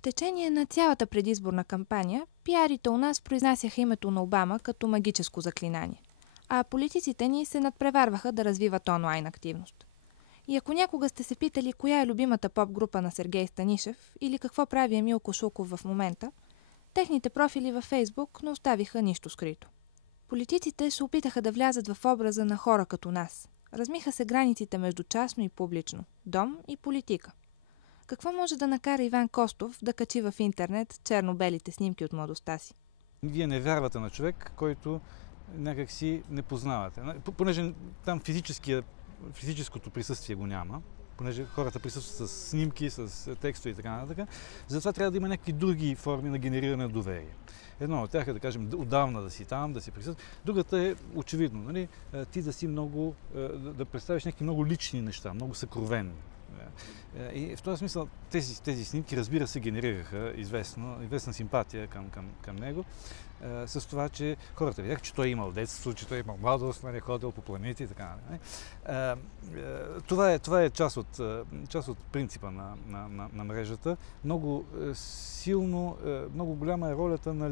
В течение на цялата предизборна кампания, пиарите у нас произнасяха името на Обама като магическо заклинание, а политиците ни се надпреварваха да развиват онлайн активност. И ако някога сте се питали коя е любимата поп-група на Сергей Станишев или какво прави Емил Кошуков в момента, техните профили във Фейсбук не оставиха нищо скрито. Политиците се опитаха да влязат в образа на хора като нас. Размиха се границите между частно и публично, дом и политика. Какво може да накара Иван Костов да качи в интернет черно-белите снимки от младостта си? Вие не вярвате на човек, който някак си не познавате. Понеже там физическото присъствие го няма, понеже хората присъстват с снимки, с текстове и така нататък, затова трябва да има някакви други форми на генериране на доверие. Едно от тях е, да кажем, отдавна да си там, да си присъстваш. Другата е очевидно, нали? Ти да си много, да представиш някакви много лични неща, много съкровенни. И в този смисъл тези снимки, разбира се, генерираха известна симпатия към него, с това, че хората видяха, че той е имал детство, че той е имал младост, нали, ходил по планети и така нататък. Това е част от принципа на мрежата. Много силно, много голяма е ролята на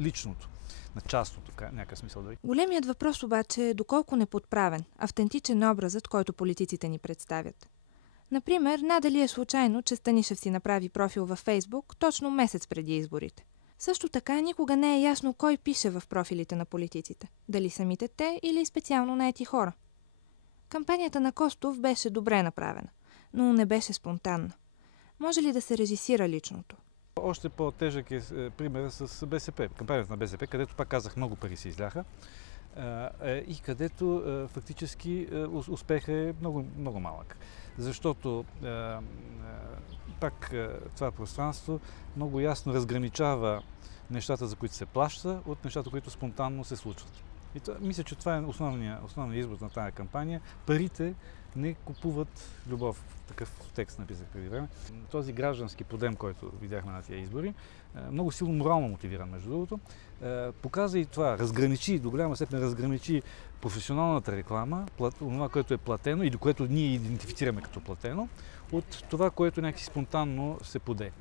личното, на частното, в някакъв смисъл. Големият въпрос обаче е доколко неподправен, автентичен образът, който политиците ни представят. Например, надали е случайно, че Станишев си направи профил във Фейсбук точно месец преди изборите. Също така никога не е ясно кой пише в профилите на политиците. Дали самите те или специално наети хора. Кампанията на Костов беше добре направена, но не беше спонтанна. Може ли да се режисира личното? Още по-тежък е примерът с БСП. Кампанията на БСП, където, пак казах, много пари се изляха и където фактически успехът е много, много малък. Защото пак това пространство много ясно разграничава нещата, за които се плаща, от нещата, които спонтанно се случват. И мисля, че това е основният избор на тази кампания. Парите не купуват любов. Такъв текст написах преди време. Този граждански подем, който видяхме на тези избори, много силно морално мотивиран, между другото, показа и това, до голяма степен разграничи професионалната реклама, това, което е платено и до което ние идентифицираме като платено, от това, което някакси спонтанно се поде.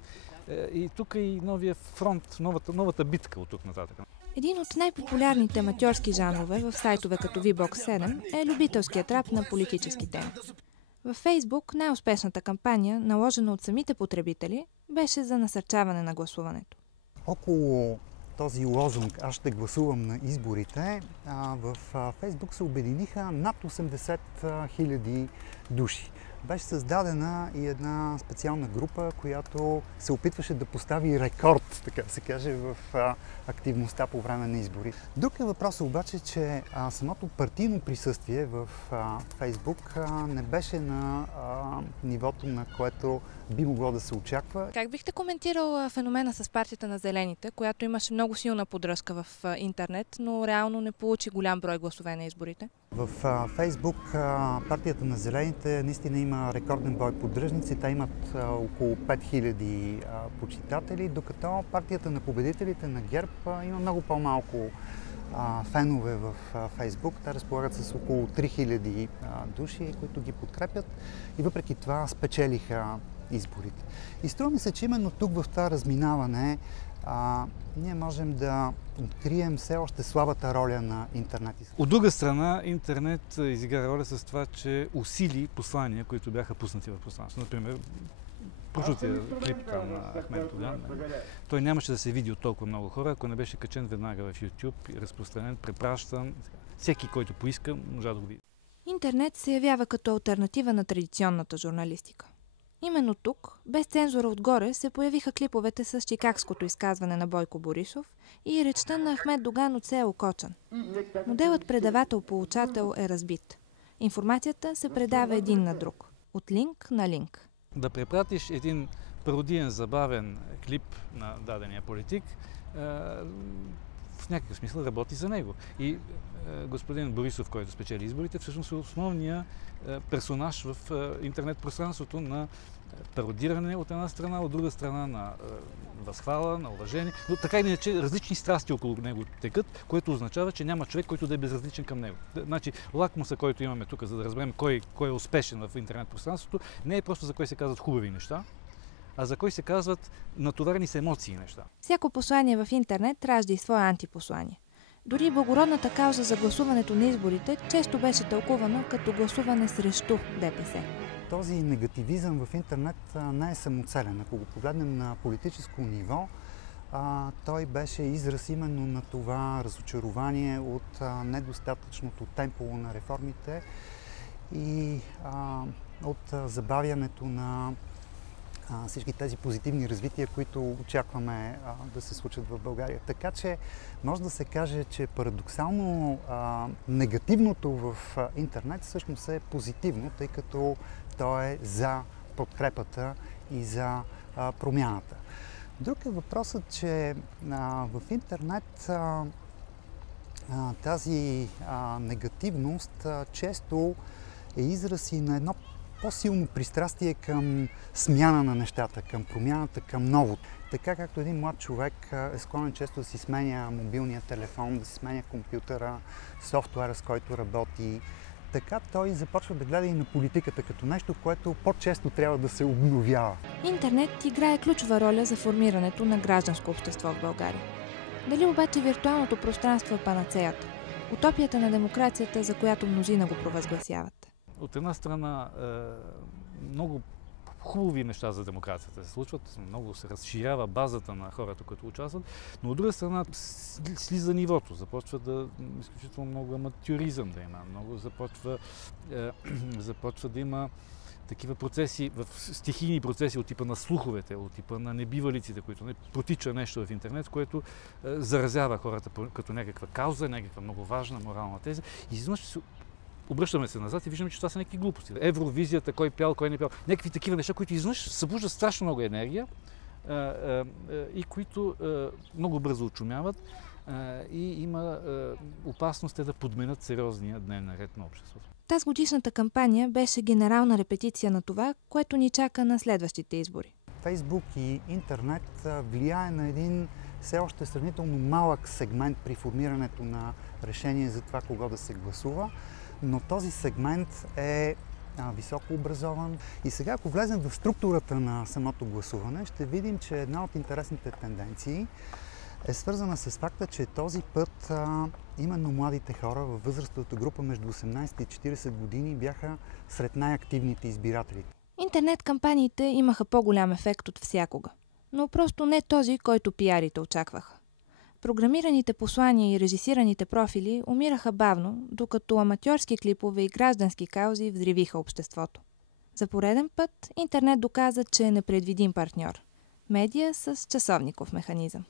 И тук е и новия фронт, новата битка от тук нататък. Един от най-популярните аматьорски жанрове в сайтове като VBOX 7 е любителският рап на политически теми. Във Фейсбук най-успешната кампания, наложена от самите потребители, беше за насърчаване на гласуването. Около този лозунг "Аз ще гласувам на изборите", в Фейсбук се обединиха над 80 000 души. Беше създадена и една специална група, която се опитваше да постави рекорд, така да се каже, в активността по време на избори. Друг е въпросът обаче, че самото партийно присъствие в Фейсбук не беше на нивото, на което би могло да се очаква. Как бихте коментирал феномена с партията на зелените, която имаше много силна поддръжка в интернет, но реално не получи голям брой гласове на изборите? В Фейсбук партията на зелените наистина има рекорден брой поддръжници. Те имат около 5000 почитатели, докато партията на победителите на ГЕРБ има много по-малко фенове в Фейсбук. Те разполагат с около 3000 души, които ги подкрепят и въпреки това спечелиха изборите. И струва ми се, че именно тук в това разминаване ние можем да открием все още слабата роля на интернет. От друга страна, интернет изигра роля с това, че усили послания, които бяха пуснати в пространството. Например, прочутия клип на Ахмед Доган. Той нямаше да се види от толкова много хора, ако не беше качен веднага в YouTube, разпространен, препращан. Всеки, който поиска, можа да го види. Интернет се явява като алтернатива на традиционната журналистика. Именно тук, без цензура отгоре, се появиха клиповете с чикагското изказване на Бойко Борисов и речта на Ахмед Доган от село Кочан. Моделът предавател-получател е разбит. Информацията се предава един на друг, от линк на линк. Да препратиш един пародиен, забавен клип на дадения политик, в някакъв смисъл работи за него. И господин Борисов, който спечели изборите, всъщност е основният персонаж в интернет пространството на пародиране от една страна, от друга страна на възхвала, на уважение. Но така или иначе различни страсти около него текат, което означава, че няма човек, който да е безразличен към него. Значи лакмуса, който имаме тук, за да разберем кой е успешен в интернет пространството, не е просто за кой се казват хубави неща, а за кой се казват натоварени с емоции неща. Всяко послание в интернет ражда и свое антипослание. Дори благородната кауза за гласуването на изборите често беше тълкувана като гласуване срещу ДПС. Този негативизъм в интернет не е самоцелен. Ако го погледнем на политическо ниво, той беше израз именно на това разочарование от недостатъчното темпо на реформите и от забавянето на всички тези позитивни развития, които очакваме да се случат в България. Така че може да се каже, че парадоксално негативното в интернет всъщност е позитивно, тъй като то е за подкрепата и за промяната. Друг е въпросът, че в интернет тази негативност често е израз и на едно по-силно пристрастие към смяна на нещата, към промяната, към новото. Така както един млад човек е склонен често да си сменя мобилния телефон, да си сменя компютъра, софтуера, с който работи, така той започва да гледа и на политиката като нещо, което по-често трябва да се обновява. Интернет играе ключова роля за формирането на гражданско общество в България. Дали обаче виртуалното пространство е панацеята? Утопията на демокрацията, за която мнозина го провъзгласяват. От една страна много хубави неща за демокрацията се случват, много се разширява базата на хората, които участват, но от друга страна слиза нивото, започва да изключително много аматюризъм да има, много започва да има такива процеси, стихийни процеси от типа на слуховете, от типа на небивалиците, които протича нещо в интернет, което заразява хората като някаква кауза, някаква много важна морална теза и изведнъж обръщаме се назад и виждаме, че това са някакви глупости. Евровизията, кой пял, кой не пял. Някакви такива неща, които изведнъж събуждат страшно много енергия и които много бързо очумяват и има опасност те да подменят сериозния дневен ред на обществото. Тази годишната кампания беше генерална репетиция на това, което ни чака на следващите избори. Фейсбук и интернет влияе на един все още сравнително малък сегмент при формирането на решение за това кого да се гласува, но този сегмент е високо образован. И сега, ако влезем в структурата на самото гласуване, ще видим, че една от интересните тенденции е свързана с факта, че този път именно младите хора във възрастовата група между 18 и 40 години бяха сред най-активните избиратели. Интернет кампаниите имаха по-голям ефект от всякога, но просто не този, който пиарите очакваха. Програмираните послания и режисираните профили умираха бавно, докато аматьорски клипове и граждански каузи взривиха обществото. За пореден път интернет доказа, че е непредвидим партньор. Медия с часовников механизъм.